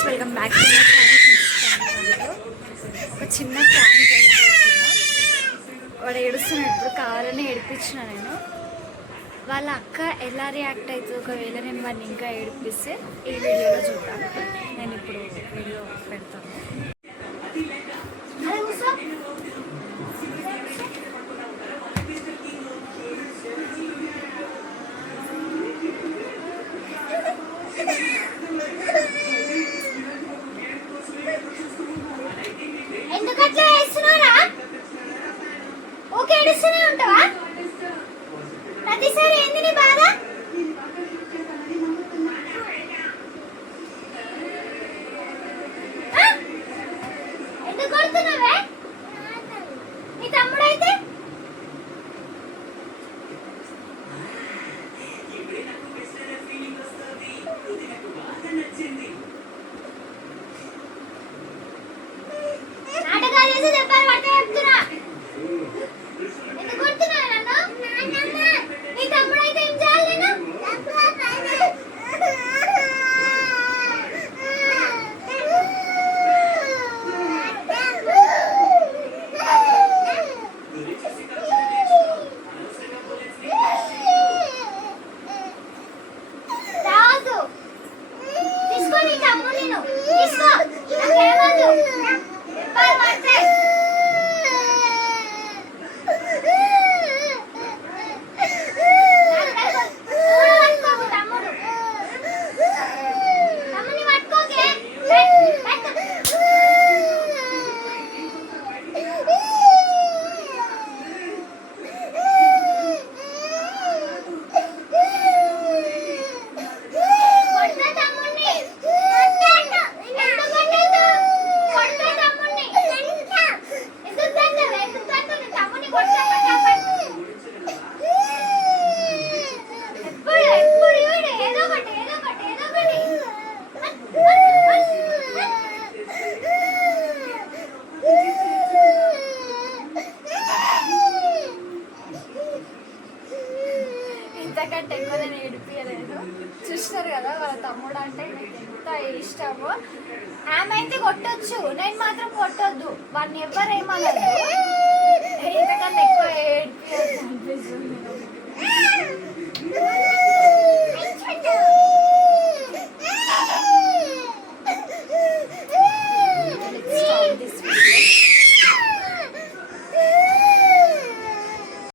Guys, welcome back to my channel. ఒక చిన్న prank చేయబోతున్నా. వాడు ఏడుస్తున్నాడు, ఇప్పుడు కావాలని ఏడిపించిన నేను. వాళ్ళ అక్క ఎలా రియాక్ట్ అవుతుంది ఒకవేళ నేను వాడిని ఇంకా ఏడిపిస్తే ఈ వీడియోలో చూద్దాం. నేను ఇప్పుడు వీడియో పెడతాను. ప్రతిసారి ఏంది నీ బాధ? ఎందుకు కొడుతున్నావే? నీ తమ్ముడైతే నాటకాలు చేసి చెప్పారు, పడితే చెప్తున్నా. ఎందుకు కొడుతున్నావే నన్ను? నీ తమ్ముడైతే ఏం చేయాలి నేను? రావద్దు, తీసుకో నీ తమ్ముడిని, తీసుకో, నాకేమద్దు. చెప్పాలి పడితే ఇంతకంటే ఎక్కువ నేను ఏడిపియలేదు. చూసినారు కదా వాళ్ళ తమ్ముడు అంటే నాకు ఎంత ఇష్టమో. ఆమె అయితే కొట్టొచ్చు, నేను మాత్రం కొట్టొద్దు. వాడిని ఎవరేమనదు. ఇంతకంటే ఎక్కువ ఏడిపియద్దు అనిపిస్తుంది.